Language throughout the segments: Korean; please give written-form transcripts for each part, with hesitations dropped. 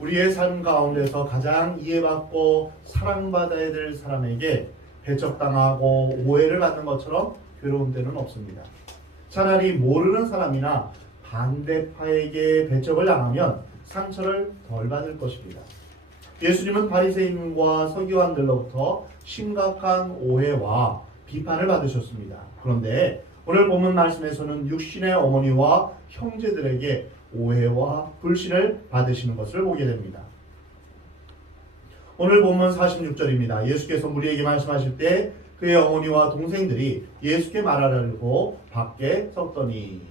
우리의 삶 가운데서 가장 이해받고 사랑받아야 될 사람에게 배척당하고 오해를 받는 것처럼 괴로운 때는 없습니다. 차라리 모르는 사람이나 반대파에게 배척을 당하면 상처를 덜 받을 것입니다. 예수님은 바리새인과 서기관들로부터 심각한 오해와 비판을 받으셨습니다. 그런데 오늘 본문 말씀에서는 육신의 어머니와 형제들에게 오해와 불신을 받으시는 것을 보게 됩니다. 오늘 본문 46절입니다. 예수께서 무리에게 말씀하실 때 그의 어머니와 동생들이 예수께 말하려고 밖에 섰더니,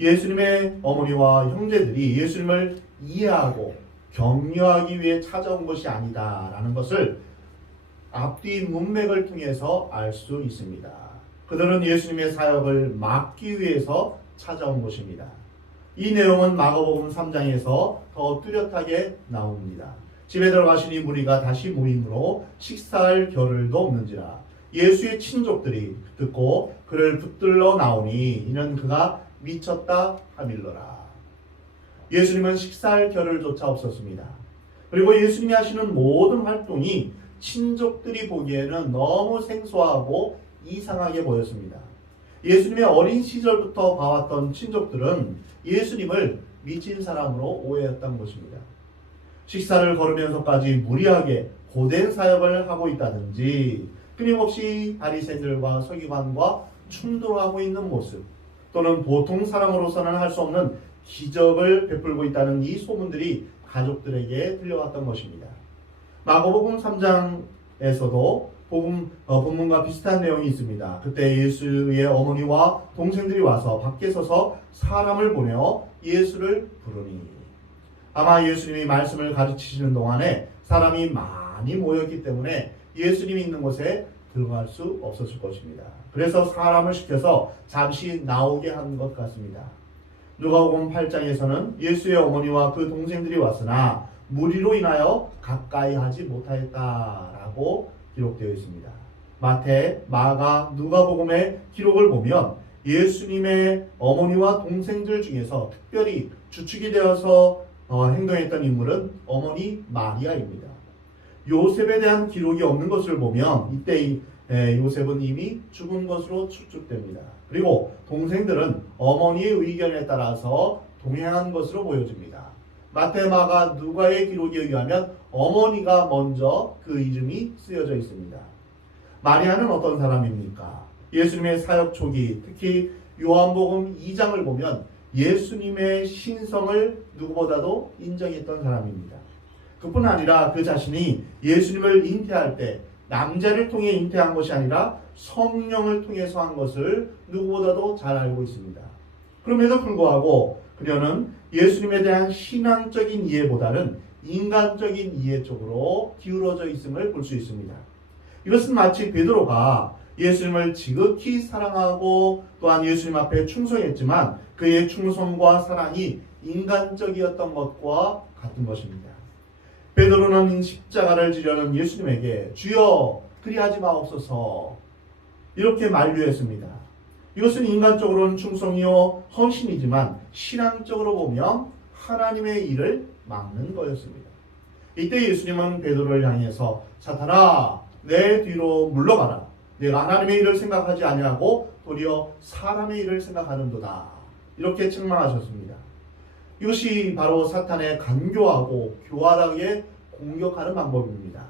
예수님의 어머니와 형제들이 예수님을 이해하고 격려하기 위해 찾아온 것이 아니다라는 것을 앞뒤 문맥을 통해서 알 수 있습니다. 그들은 예수님의 사역을 막기 위해서 찾아온 것입니다. 이 내용은 마가복음 3장에서 더 뚜렷하게 나옵니다. 집에 들어가시니 무리가 다시 모임으로 식사할 겨를도 없는지라. 예수의 친족들이 듣고 그를 붙들러 나오니 이는 그가 미쳤다 하밀러라. 예수님은 식사할 겨를조차 없었습니다. 그리고 예수님이 하시는 모든 활동이 친족들이 보기에는 너무 생소하고 이상하게 보였습니다. 예수님의 어린 시절부터 봐왔던 친족들은 예수님을 미친 사람으로 오해했던 것입니다. 식사를 거르면서까지 무리하게 고된 사역을 하고 있다든지, 끊임없이 바리새인들과 서기관과 충돌하고 있는 모습, 또는 보통 사람으로서는 할 수 없는 기적을 베풀고 있다는 이 소문들이 가족들에게 들려왔던 것입니다. 마가복음 3장에서도 본문과 비슷한 내용이 있습니다. 그때 예수의 어머니와 동생들이 와서 밖에 서서 사람을 보내어 예수를 부르니, 아마 예수님이 말씀을 가르치시는 동안에 사람이 많이 모였기 때문에 예수님이 있는 곳에 들어갈 수 없었을 것입니다. 그래서 사람을 시켜서 잠시 나오게 한 것 같습니다. 누가복음 8장에서는 예수의 어머니와 그 동생들이 왔으나 무리로 인하여 가까이 하지 못하였다라고 기록되어 있습니다. 마태, 마가, 누가복음의 기록을 보면 예수님의 어머니와 동생들 중에서 특별히 주축이 되어서 행동했던 인물은 어머니 마리아입니다. 요셉에 대한 기록이 없는 것을 보면 이때 요셉은 이미 죽은 것으로 추측됩니다. 그리고 동생들은 어머니의 의견에 따라서 동행한 것으로 보여집니다. 마태, 마가, 누가의 기록에 의하면 어머니가 먼저 그 이름이 쓰여져 있습니다. 마리아는 어떤 사람입니까? 예수님의 사역 초기, 특히 요한복음 2장을 보면 예수님의 신성을 누구보다도 인정했던 사람입니다. 그뿐 아니라 그 자신이 예수님을 잉태할 때 남자를 통해 잉태한 것이 아니라 성령을 통해서 한 것을 누구보다도 잘 알고 있습니다. 그럼에도 불구하고 그녀는 예수님에 대한 신앙적인 이해보다는 인간적인 이해 쪽으로 기울어져 있음을 볼 수 있습니다. 이것은 마치 베드로가 예수님을 지극히 사랑하고 또한 예수님 앞에 충성했지만 그의 충성과 사랑이 인간적이었던 것과 같은 것입니다. 베드로는 십자가를 지려는 예수님에게 주여 그리하지 마옵소서 이렇게 만류했습니다. 이것은 인간적으로는 충성이요 헌신이지만 신앙적으로 보면 하나님의 일을 막는 거였습니다. 이때 예수님은 베드로를 향해서 사탄아 내 뒤로 물러가라. 내가 하나님의 일을 생각하지 아니하고 도리어 사람의 일을 생각하는도다. 이렇게 책망하셨습니다. 이것이 바로 사탄의 간교하고 교활하게 공격하는 방법입니다.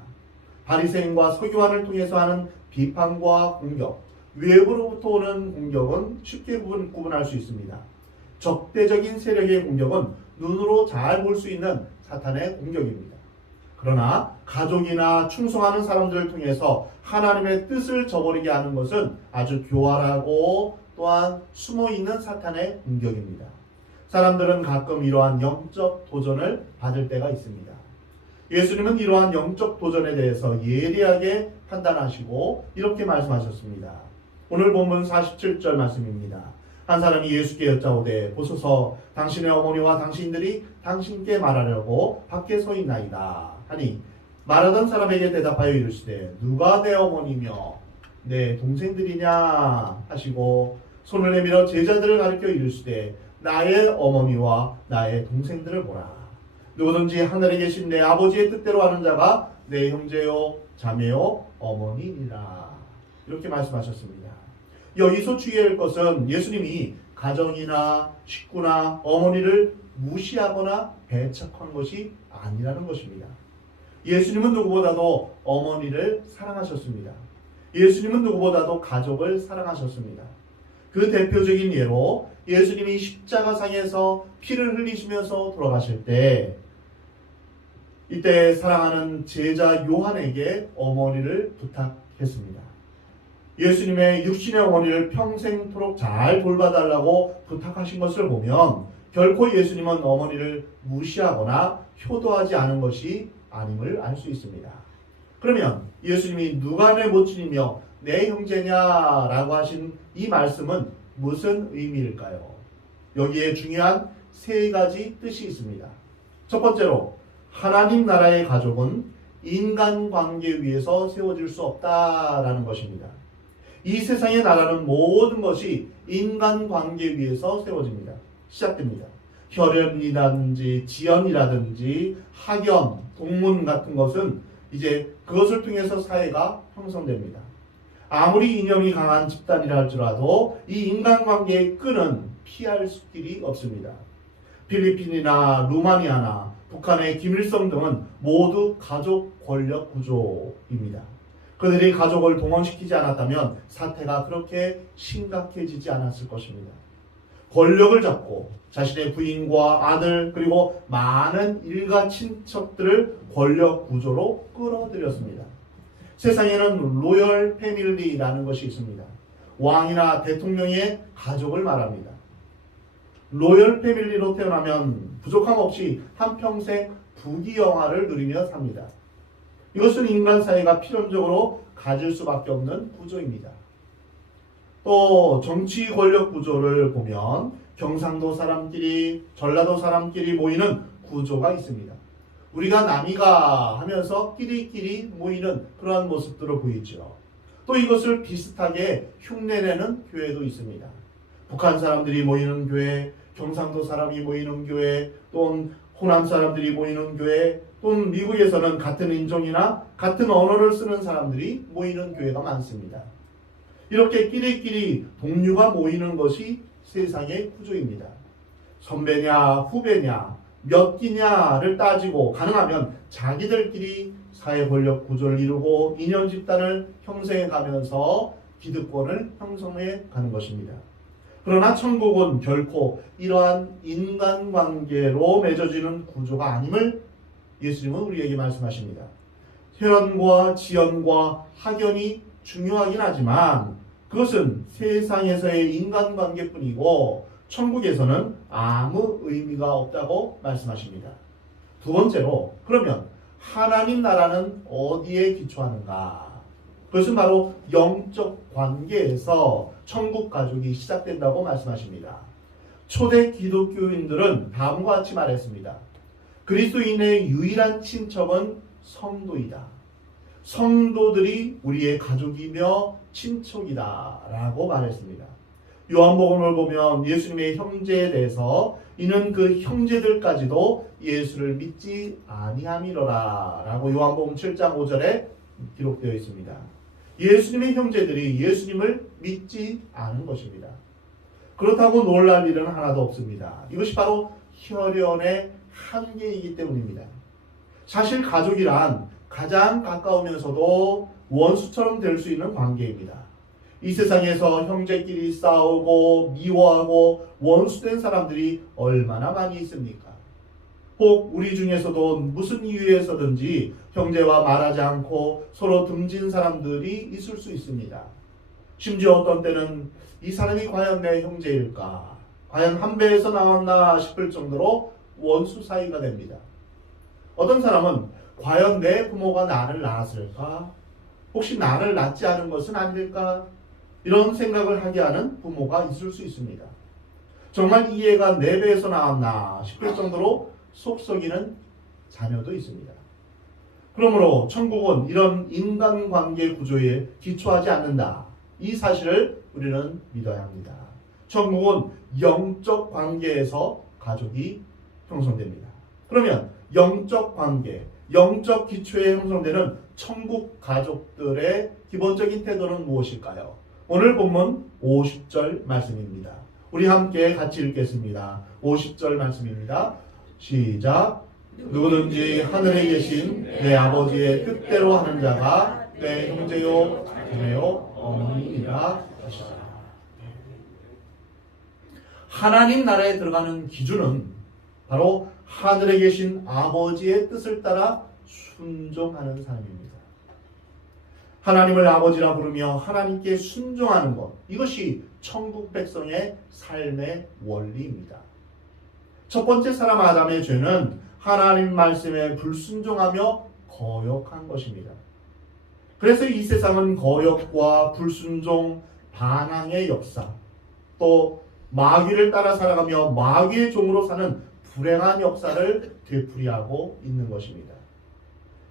바리새인과 서기관을 통해서 하는 비판과 공격, 외부로부터 오는 공격은 쉽게 구분할 수 있습니다. 적대적인 세력의 공격은 눈으로 잘 볼 수 있는 사탄의 공격입니다. 그러나 가족이나 충성하는 사람들을 통해서 하나님의 뜻을 저버리게 하는 것은 아주 교활하고 또한 숨어있는 사탄의 공격입니다. 사람들은 가끔 이러한 영적 도전을 받을 때가 있습니다. 예수님은 이러한 영적 도전에 대해서 예리하게 판단하시고 이렇게 말씀하셨습니다. 오늘 본문 47절 말씀입니다. 한 사람이 예수께 여짜오되 보소서 당신의 어머니와 당신들이 당신께 말하려고 밖에 서 있나이다 하니 말하던 사람에게 대답하여 이르시되 누가 내 어머니며 내 동생들이냐 하시고 손을 내밀어 제자들을 가리켜 이르시되 나의 어머니와 나의 동생들을 보라. 누구든지 하늘에 계신 내 아버지의 뜻대로 하는 자가 내 형제요 자매요 어머니니라. 이렇게 말씀하셨습니다. 여기서 주의할 것은 예수님이 가정이나 식구나 어머니를 무시하거나 배척한 것이 아니라는 것입니다. 예수님은 누구보다도 어머니를 사랑하셨습니다. 예수님은 누구보다도 가족을 사랑하셨습니다. 그 대표적인 예로 예수님이 십자가상에서 피를 흘리시면서 돌아가실 때 이때 사랑하는 제자 요한에게 어머니를 부탁했습니다. 예수님의 육신의 어머니를 평생토록 잘 돌봐달라고 부탁하신 것을 보면 결코 예수님은 어머니를 무시하거나 효도하지 않은 것이 아님을 알 수 있습니다. 그러면 예수님이 누가 내 모친이며 내 형제냐라고 하신 이 말씀은 무슨 의미일까요? 여기에 중요한 세 가지 뜻이 있습니다. 첫 번째로 하나님 나라의 가족은 인간관계 위에서 세워질 수 없다라는 것입니다. 이 세상의 나라는 모든 것이 인간관계 위에서 세워집니다. 시작됩니다. 혈연이라든지 지연이라든지 학연, 동문 같은 것은 이제 그것을 통해서 사회가 형성됩니다. 아무리 이념이 강한 집단이라 할지라도 이 인간관계의 끈은 피할 길이 없습니다. 필리핀이나 루마니아나 북한의 김일성 등은 모두 가족 권력 구조입니다. 그들이 가족을 동원시키지 않았다면 사태가 그렇게 심각해지지 않았을 것입니다. 권력을 잡고 자신의 부인과 아들 그리고 많은 일가 친척들을 권력 구조로 끌어들였습니다. 세상에는 로열 패밀리라는 것이 있습니다. 왕이나 대통령의 가족을 말합니다. 로열 패밀리로 태어나면 부족함 없이 한평생 부귀영화를 누리며 삽니다. 이것은 인간 사회가 필연적으로 가질 수밖에 없는 구조입니다. 또 정치 권력 구조를 보면 경상도 사람끼리 전라도 사람끼리 모이는 구조가 있습니다. 우리가 남이가 하면서 끼리끼리 모이는 그러한 모습들을 보이죠. 또 이것을 비슷하게 흉내내는 교회도 있습니다. 북한 사람들이 모이는 교회, 경상도 사람이 모이는 교회, 또는 호남 사람들이 모이는 교회, 또는 미국에서는 같은 인종이나 같은 언어를 쓰는 사람들이 모이는 교회가 많습니다. 이렇게 끼리끼리 동료가 모이는 것이 세상의 구조입니다. 선배냐 후배냐 몇 기냐를 따지고 가능하면 자기들끼리 사회 권력 구조를 이루고 인연 집단을 형성해 가면서 기득권을 형성해 가는 것입니다. 그러나 천국은 결코 이러한 인간관계로 맺어지는 구조가 아님을 예수님은 우리에게 말씀하십니다. 혈연과 지연과 학연이 중요하긴 하지만 그것은 세상에서의 인간관계뿐이고 천국에서는 아무 의미가 없다고 말씀하십니다. 두 번째로 그러면 하나님 나라는 어디에 기초하는가? 그것은 바로 영적 관계에서 천국 가족이 시작된다고 말씀하십니다. 초대 기독교인들은 다음과 같이 말했습니다. 그리스도인의 유일한 친척은 성도이다. 성도들이 우리의 가족이며 친척이다 라고 말했습니다. 요한복음을 보면 예수님의 형제에 대해서 이는 그 형제들까지도 예수를 믿지 아니함이로라 라고 요한복음 7장 5절에 기록되어 있습니다. 예수님의 형제들이 예수님을 믿지 않은 것입니다. 그렇다고 놀랄 일은 하나도 없습니다. 이것이 바로 혈연의 한계이기 때문입니다. 사실 가족이란 가장 가까우면서도 원수처럼 될 수 있는 관계입니다. 이 세상에서 형제끼리 싸우고 미워하고 원수된 사람들이 얼마나 많이 있습니까? 혹 우리 중에서도 무슨 이유에서든지 형제와 말하지 않고 서로 등진 사람들이 있을 수 있습니다. 심지어 어떤 때는 이 사람이 과연 내 형제일까? 과연 한 배에서 나왔나 싶을 정도로 원수 사이가 됩니다. 어떤 사람은 과연 내 부모가 나를 낳았을까? 혹시 나를 낳지 않은 것은 아닐까? 이런 생각을 하게 하는 부모가 있을 수 있습니다. 정말 이 애가 내 배에서 나왔나 싶을 정도로 속 썩이는 자녀도 있습니다. 그러므로 천국은 이런 인간관계 구조에 기초하지 않는다. 이 사실을 우리는 믿어야 합니다. 천국은 영적 관계에서 가족이 형성됩니다. 그러면 영적 관계, 영적 기초에 형성되는 천국 가족들의 기본적인 태도는 무엇일까요? 오늘 본문 50절 말씀입니다. 우리 함께 같이 읽겠습니다. 50절 말씀입니다. 시작. 누구든지 하늘에 계신 내 아버지의 뜻대로 하는 자가 내 형제요 자매요 어머니이라 하시라. 하나님 나라에 들어가는 기준은 바로 하늘에 계신 아버지의 뜻을 따라 순종하는 사람입니다. 하나님을 아버지라 부르며 하나님께 순종하는 것, 이것이 천국 백성의 삶의 원리입니다. 첫 번째 사람 아담의 죄는 하나님 말씀에 불순종하며 거역한 것입니다. 그래서 이 세상은 거역과 불순종, 반항의 역사, 또 마귀를 따라 살아가며 마귀의 종으로 사는 불행한 역사를 되풀이하고 있는 것입니다.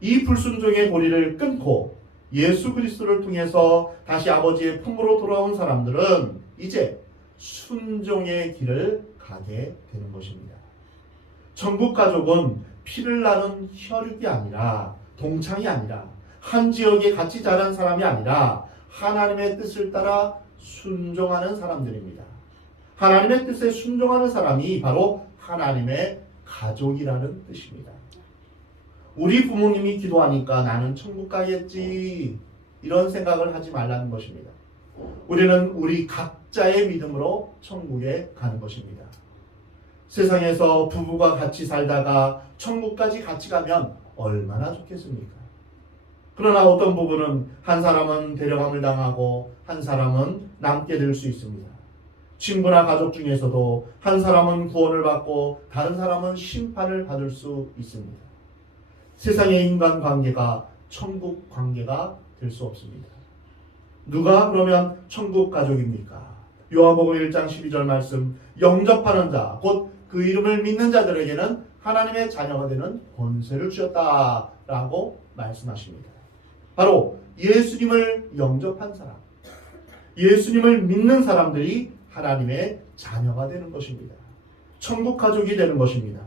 이 불순종의 고리를 끊고 예수 그리스도를 통해서 다시 아버지의 품으로 돌아온 사람들은 이제 순종의 길을 가게 되는 것입니다. 천국 가족은 피를 나눈 혈육이 아니라, 동창이 아니라, 한 지역에 같이 자란 사람이 아니라 하나님의 뜻을 따라 순종하는 사람들입니다. 하나님의 뜻에 순종하는 사람이 바로 하나님의 가족이라는 뜻입니다. 우리 부모님이 기도하니까 나는 천국 가겠지, 이런 생각을 하지 말라는 것입니다. 우리는 우리 각자의 믿음으로 천국에 가는 것입니다. 세상에서 부부가 같이 살다가 천국까지 같이 가면 얼마나 좋겠습니까? 그러나 어떤 부부는 한 사람은 데려감을 당하고 한 사람은 남게 될 수 있습니다. 친구나 가족 중에서도 한 사람은 구원을 받고 다른 사람은 심판을 받을 수 있습니다. 세상의 인간 관계가 천국 관계가 될 수 없습니다. 누가 그러면 천국 가족입니까? 요한복음 1장 12절 말씀, 영접하는 자, 곧 그 이름을 믿는 자들에게는 하나님의 자녀가 되는 권세를 주셨다라고 말씀하십니다. 바로 예수님을 영접한 사람, 예수님을 믿는 사람들이 하나님의 자녀가 되는 것입니다. 천국 가족이 되는 것입니다.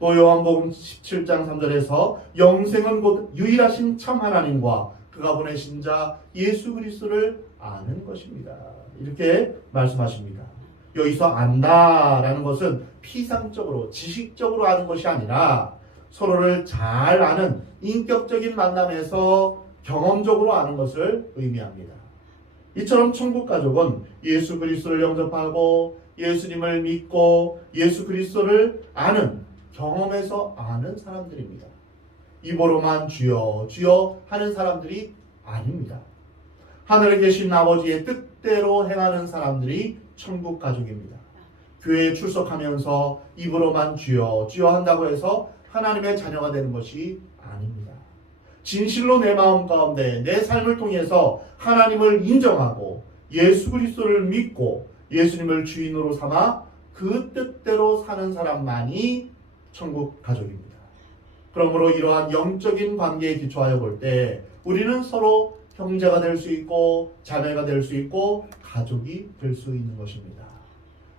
또 요한복음 17장 3절에서 영생은 곧 유일하신 참 하나님과 그가 보내신 자 예수 그리스도를 아는 것입니다. 이렇게 말씀하십니다. 여기서 안다라는 것은 피상적으로, 지식적으로 아는 것이 아니라 서로를 잘 아는 인격적인 만남에서 경험적으로 아는 것을 의미합니다. 이처럼 천국 가족은 예수 그리스도를 영접하고 예수님을 믿고 예수 그리스도를 아는, 경험에서 아는 사람들입니다. 입으로만 주여 주여 하는 사람들이 아닙니다. 하늘에 계신 아버지의 뜻대로 행하는 사람들이 천국 가족입니다. 교회에 출석하면서 입으로만 주여 주여 한다고 해서 하나님의 자녀가 되는 것이 아닙니다. 진실로 내 마음 가운데 내 삶을 통해서 하나님을 인정하고 예수 그리스도를 믿고 예수님을 주인으로 삼아 그 뜻대로 사는 사람만이 천국 가족입니다. 그러므로 이러한 영적인 관계에 기초하여 볼 때 우리는 서로 형제가 될 수 있고 자매가 될 수 있고 가족이 될 수 있는 것입니다.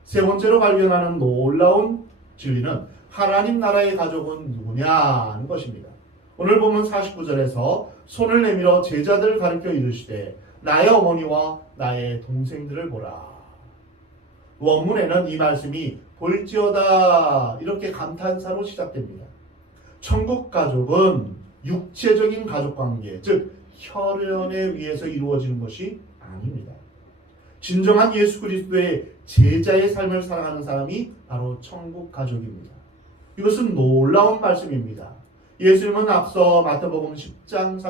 세 번째로 발견하는 놀라운 진리는 하나님 나라의 가족은 누구냐 하는 것입니다. 오늘 보면 49절에서 손을 내밀어 제자들을 가리켜 이르시되 나의 어머니와 나의 동생들을 보라. 원문에는 이 말씀이 볼지어다 이렇게 감탄사로 시작됩니다. 천국 가족은 육체적인 가족관계, 즉 혈연에 의해서 이루어지는 것이 아닙니다. 진정한 예수 그리스도의 제자의 삶을 살아가는 사람이 바로 천국 가족입니다. 이것은 놀라운 말씀입니다. 예수님은 앞서 마태복음 10장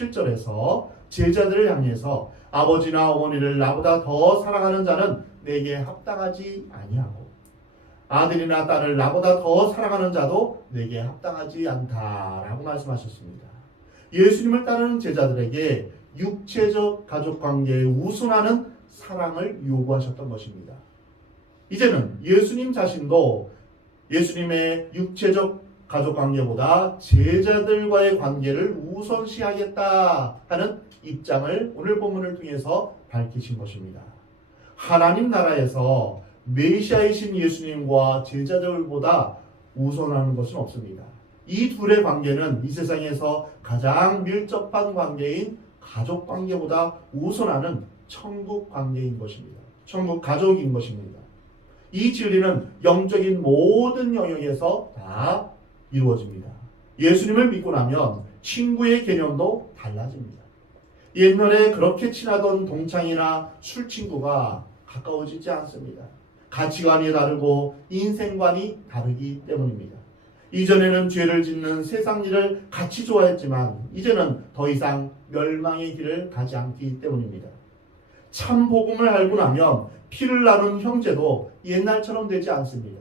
37절에서 제자들을 향해서 아버지나 어머니를 나보다 더 사랑하는 자는 내게 합당하지 아니하고 아들이나 딸을 나보다 더 사랑하는 자도 내게 합당하지 않다라고 말씀하셨습니다. 예수님을 따르는 제자들에게 육체적 가족관계에 우선하는 사랑을 요구하셨던 것입니다. 이제는 예수님 자신도 예수님의 육체적 가족관계보다 제자들과의 관계를 우선시하겠다 하는 입장을 오늘 본문을 통해서 밝히신 것입니다. 하나님 나라에서 메시아이신 예수님과 제자들보다 우선하는 것은 없습니다. 이 둘의 관계는 이 세상에서 가장 밀접한 관계인 가족 관계보다 우선하는 천국 관계인 것입니다. 천국 가족인 것입니다. 이 진리는 영적인 모든 영역에서 다 이루어집니다. 예수님을 믿고 나면 친구의 개념도 달라집니다. 옛날에 그렇게 친하던 동창이나 술친구가 가까워지지 않습니다. 가치관이 다르고 인생관이 다르기 때문입니다. 이전에는 죄를 짓는 세상 일을 같이 좋아했지만 이제는 더 이상 멸망의 길을 가지 않기 때문입니다. 참 복음을 알고 나면 피를 나눈 형제도 옛날처럼 되지 않습니다.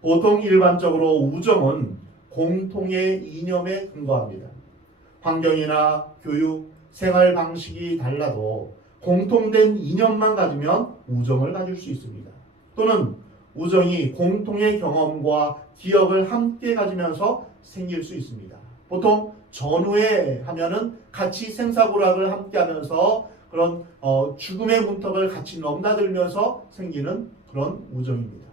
보통 일반적으로 우정은 공통의 이념에 근거합니다. 환경이나 교육, 생활 방식이 달라도 공통된 이념만 가지면 우정을 가질 수 있습니다. 또는 우정이 공통의 경험과 기억을 함께 가지면서 생길 수 있습니다. 보통 전후회 하면은 같이 생사고락을 함께 하면서 그런 죽음의 문턱을 같이 넘나들면서 생기는 그런 우정입니다.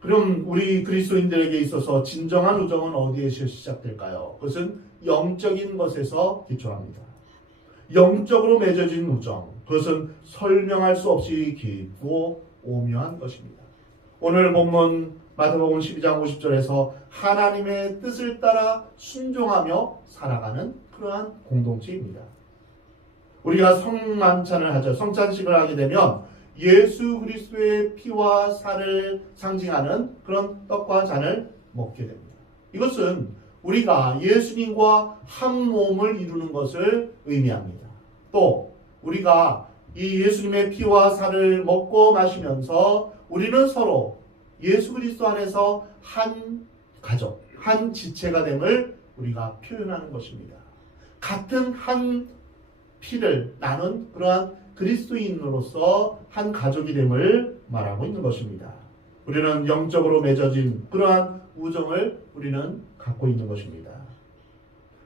그럼 우리 그리스도인들에게 있어서 진정한 우정은 어디에서 시작될까요? 그것은 영적인 것에서 기초합니다. 영적으로 맺어진 우정, 그것은 설명할 수 없이 깊고 오묘한 것입니다. 오늘 본문 마태복음 12장 50절에서 하나님의 뜻을 따라 순종하며 살아가는 그러한 공동체입니다. 우리가 성만찬을 하죠. 성찬식을 하게 되면 예수 그리스도의 피와 살을 상징하는 그런 떡과 잔을 먹게 됩니다. 이것은 우리가 예수님과 한 몸을 이루는 것을 의미합니다. 또 우리가 이 예수님의 피와 살을 먹고 마시면서 우리는 서로 예수 그리스도 안에서 한 가족, 한 지체가 됨을 우리가 표현하는 것입니다. 같은 한 피를 나눈 그러한 그리스도인으로서 한 가족이 됨을 말하고 있는 것입니다. 우리는 영적으로 맺어진 그러한 우정을 우리는 갖고 있는 것입니다.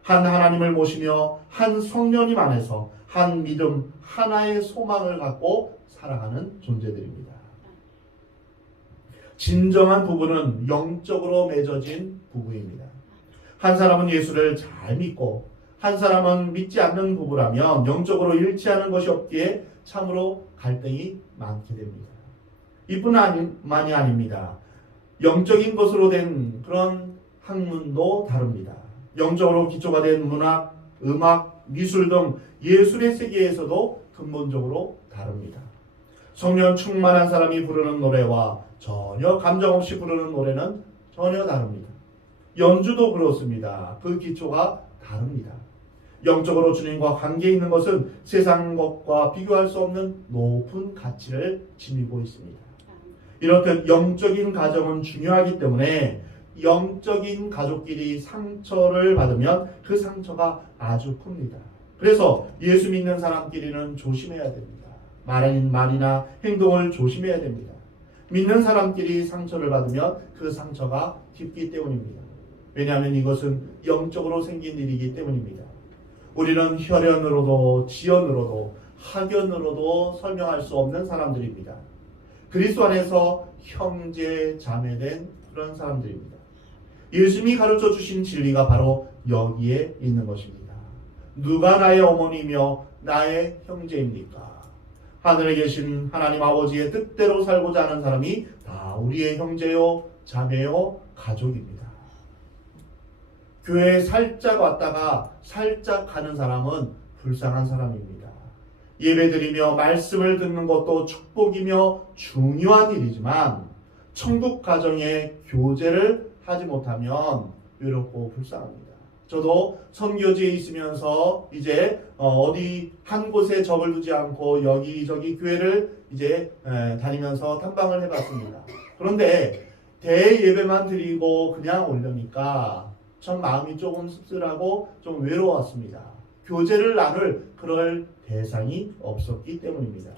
한 하나님을 모시며 한 성령님 안에서 한 믿음, 하나의 소망을 갖고 살아가는 존재들입니다. 진정한 부부는 영적으로 맺어진 부부입니다. 한 사람은 예수를 잘 믿고 한 사람은 믿지 않는 부부라면 영적으로 일치하는 것이 없기에 참으로 갈등이 많게 됩니다. 이뿐만이 아닙니다. 영적인 것으로 된 그런 학문도 다릅니다. 영적으로 기초가 된 문학, 음악, 미술 등 예술의 세계에서도 근본적으로 다릅니다. 성령 충만한 사람이 부르는 노래와 전혀 감정 없이 부르는 노래는 전혀 다릅니다. 연주도 그렇습니다. 그 기초가 다릅니다. 영적으로 주님과 관계 있는 것은 세상 것과 비교할 수 없는 높은 가치를 지니고 있습니다. 이렇듯 영적인 가정은 중요하기 때문에 영적인 가족끼리 상처를 받으면 그 상처가 아주 큽니다. 그래서 예수 믿는 사람끼리는 조심해야 됩니다. 말이나 행동을 조심해야 됩니다. 믿는 사람끼리 상처를 받으면 그 상처가 깊기 때문입니다. 왜냐하면 이것은 영적으로 생긴 일이기 때문입니다. 우리는 혈연으로도 지연으로도 학연으로도 설명할 수 없는 사람들입니다. 그리스도 안에서 형제 자매된 그런 사람들입니다. 예수님이 가르쳐 주신 진리가 바로 여기에 있는 것입니다. 누가 나의 어머니며 나의 형제입니까? 하늘에 계신 하나님 아버지의 뜻대로 살고자 하는 사람이 다 우리의 형제요 자매요 가족입니다. 교회에 살짝 왔다가 살짝 가는 사람은 불쌍한 사람입니다. 예배드리며 말씀을 듣는 것도 축복이며 중요한 일이지만 천국 가정의 교제를 하지 못하면 외롭고 불쌍합니다. 저도 선교지에 있으면서 이제 어디 한 곳에 적을 두지 않고 여기저기 교회를 이제 다니면서 탐방을 해봤습니다. 그런데 대예배만 드리고 그냥 오려니까 전 마음이 조금 씁쓸하고 좀 외로웠습니다. 교제를 나눌 그럴 대상이 없었기 때문입니다.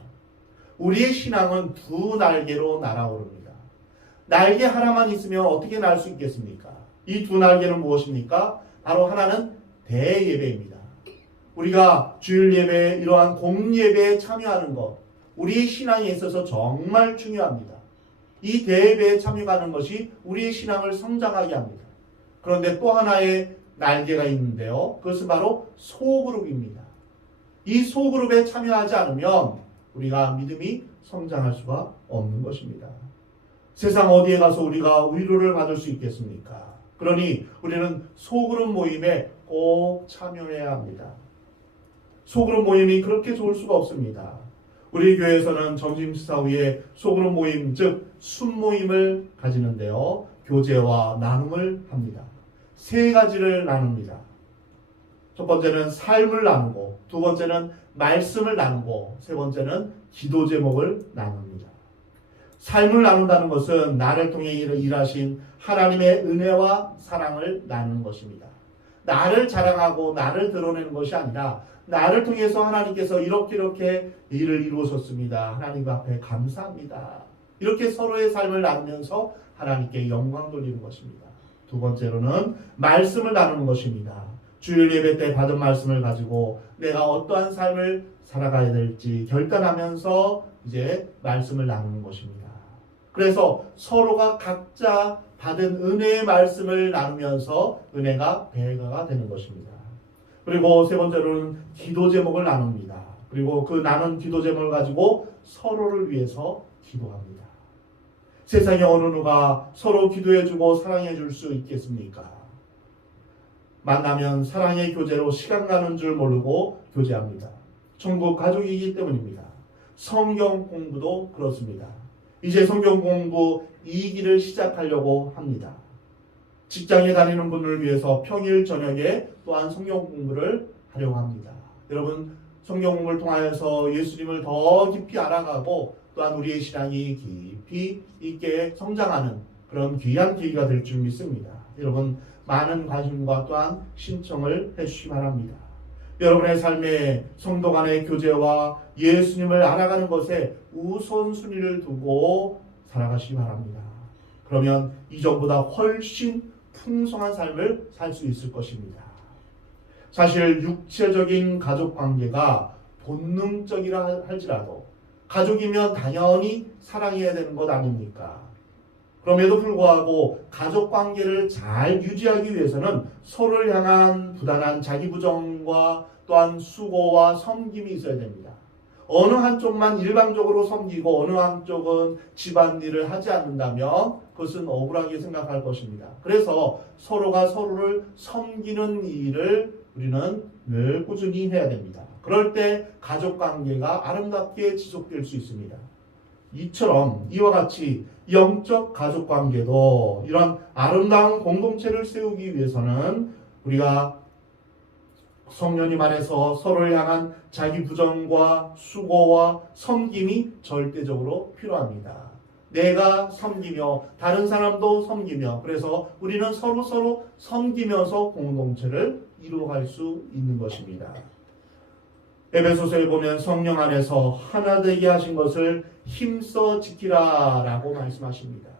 우리의 신앙은 두 날개로 날아오릅니다. 날개 하나만 있으면 어떻게 날 수 있겠습니까? 이 두 날개는 무엇입니까? 바로 하나는 대예배입니다. 우리가 주일 예배, 이러한 공예배에 참여하는 것, 우리의 신앙에 있어서 정말 중요합니다. 이 대예배에 참여하는 것이 우리의 신앙을 성장하게 합니다. 그런데 또 하나의 날개가 있는데요. 그것은 바로 소그룹입니다. 이 소그룹에 참여하지 않으면 우리가 믿음이 성장할 수가 없는 것입니다. 세상 어디에 가서 우리가 위로를 받을 수 있겠습니까? 그러니 우리는 소그룹 모임에 꼭 참여해야 합니다. 소그룹 모임이 그렇게 좋을 수가 없습니다. 우리 교회에서는 점심 식사 후에 소그룹 모임, 즉 순모임을 가지는데요. 교제와 나눔을 합니다. 세 가지를 나눕니다. 첫 번째는 삶을 나누고, 두 번째는 말씀을 나누고, 세 번째는 기도 제목을 나눕니다. 삶을 나눈다는 것은 나를 통해 일하신 하나님의 은혜와 사랑을 나누는 것입니다. 나를 자랑하고 나를 드러내는 것이 아니라 나를 통해서 하나님께서 이렇게 일을 이루셨습니다. 하나님 앞에 감사합니다. 이렇게 서로의 삶을 나누면서 하나님께 영광 돌리는 것입니다. 두 번째로는 말씀을 나누는 것입니다. 주일 예배 때 받은 말씀을 가지고 내가 어떠한 삶을 살아가야 될지 결단하면서 이제 말씀을 나누는 것입니다. 그래서 서로가 각자 받은 은혜의 말씀을 나누면서 은혜가 배가가 되는 것입니다. 그리고 세 번째로는 기도 제목을 나눕니다. 그리고 그 나눈 기도 제목을 가지고 서로를 위해서 기도합니다. 세상에 어느 누가 서로 기도해주고 사랑해줄 수 있겠습니까? 만나면 사랑의 교제로 시간 가는 줄 모르고 교제합니다. 천국 가족이기 때문입니다. 성경 공부도 그렇습니다. 이제 성경 공부 2기를 시작하려고 합니다. 직장에 다니는 분을 위해서 평일 저녁에 또한 성경 공부를 하려고 합니다. 여러분, 성경 공부를 통하여서 예수님을 더 깊이 알아가고 또한 우리의 신앙이 깊이 있게 성장하는 그런 귀한 기회가 될 줄 믿습니다. 여러분, 많은 관심과 또한 신청을 해주시기 바랍니다. 여러분의 삶에 성도 간의 교제와 예수님을 알아가는 것에 우선순위를 두고 살아가시기 바랍니다. 그러면 이전보다 훨씬 풍성한 삶을 살 수 있을 것입니다. 사실 육체적인 가족 관계가 본능적이라 할지라도 가족이면 당연히 사랑해야 되는 것 아닙니까? 그럼에도 불구하고 가족 관계를 잘 유지하기 위해서는 서로를 향한 부단한 자기 부정과 또한 수고와 섬김이 있어야 됩니다. 어느 한쪽만 일방적으로 섬기고 어느 한쪽은 집안일을 하지 않는다면 그것은 억울하게 생각할 것입니다. 그래서 서로가 서로를 섬기는 일을 우리는 늘 꾸준히 해야 됩니다. 그럴 때 가족관계가 아름답게 지속될 수 있습니다. 이와 같이 영적 가족관계도 이런 아름다운 공동체를 세우기 위해서는 우리가 성령님 안에서 서로를 향한 자기 부정과 수고와 섬김이 절대적으로 필요합니다. 내가 섬기며 다른 사람도 섬기며 그래서 우리는 서로 섬기면서 공동체를 이루어갈 수 있는 것입니다. 에베소서에 보면 성령 안에서 하나 되게 하신 것을 힘써 지키라 라고 말씀하십니다.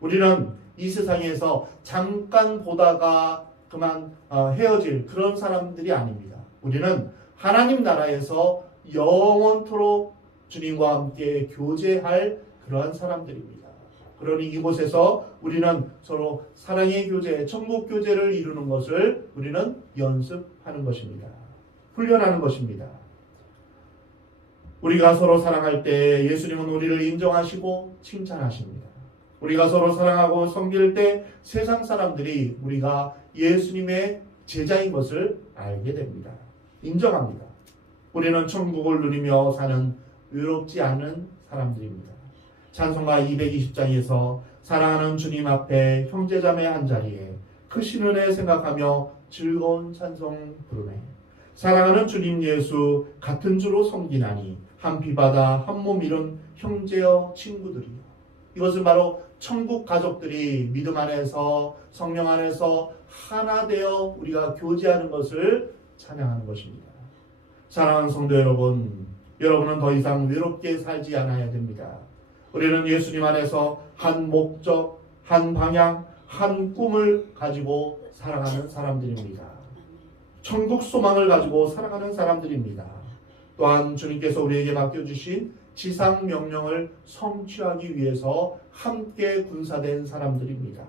우리는 이 세상에서 잠깐 보다가 그만 헤어질 그런 사람들이 아닙니다. 우리는 하나님 나라에서 영원토록 주님과 함께 교제할 그러한 사람들입니다. 그러니 이곳에서 우리는 서로 사랑의 교제, 천국 교제를 이루는 것을 우리는 연습하는 것입니다. 훈련하는 것입니다. 우리가 서로 사랑할 때 예수님은 우리를 인정하시고 칭찬하십니다. 우리가 서로 사랑하고 섬길 때 세상 사람들이 우리가 예수님의 제자인 것을 알게 됩니다. 인정합니다. 우리는 천국을 누리며 사는 외롭지 않은 사람들입니다. 찬송가 220장에서 사랑하는 주님 앞에 형제자매 한자리에 크신 은혜 생각하며 즐거운 찬송 부르네. 사랑하는 주님 예수 같은 주로 섬기나니 한 피바다 한 몸 이룬 형제여 친구들이요. 이것은 바로 천국 가족들이 믿음 안에서 성령 안에서 하나 되어 우리가 교제하는 것을 찬양하는 것입니다. 사랑하는 성도 여러분, 여러분은 더 이상 외롭게 살지 않아야 됩니다. 우리는 예수님 안에서 한 목적, 한 방향, 한 꿈을 가지고 살아가는 사람들입니다. 천국 소망을 가지고 살아가는 사람들입니다. 또한 주님께서 우리에게 맡겨주신 지상 명령을 성취하기 위해서 함께 군사된 사람들입니다.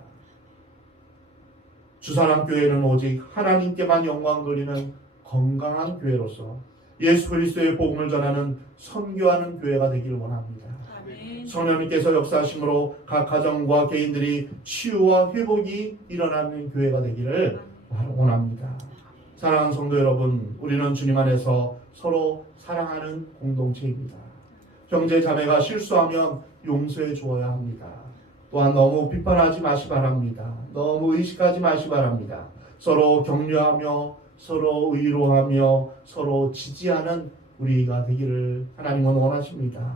주사랑교회는 오직 하나님께만 영광 돌리는 건강한 교회로서 예수 그리스도의 복음을 전하는 선교하는 교회가 되기를 원합니다. 성령님께서 역사하심으로 각 가정과 개인들이 치유와 회복이 일어나는 교회가 되기를 원합니다. 사랑하는 성도 여러분, 우리는 주님 안에서 서로 사랑하는 공동체입니다. 형제 자매가 실수하면 용서해 주어야 합니다. 또한 너무 비판하지 마시 바랍니다. 너무 의식하지 마시 바랍니다. 서로 격려하며 서로 위로하며 서로 지지하는 우리가 되기를 하나님은 원하십니다.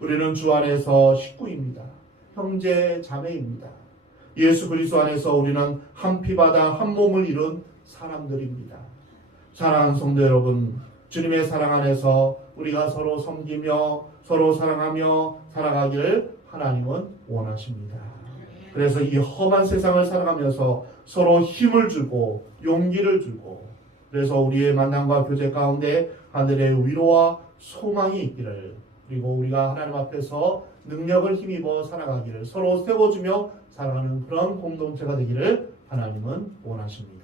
우리는 주 안에서 식구입니다. 형제 자매입니다. 예수 그리스도 안에서 우리는 한 피바다 한 몸을 이룬 사람들입니다. 사랑하는 성도 여러분, 주님의 사랑 안에서 우리가 서로 섬기며 서로 사랑하며 살아가기를 하나님은 원하십니다. 그래서 이 험한 세상을 살아가면서 서로 힘을 주고 용기를 주고, 그래서 우리의 만남과 교제 가운데 하늘의 위로와 소망이 있기를, 그리고 우리가 하나님 앞에서 능력을 힘입어 살아가기를, 서로 세워주며 살아가는 그런 공동체가 되기를 하나님은 원하십니다.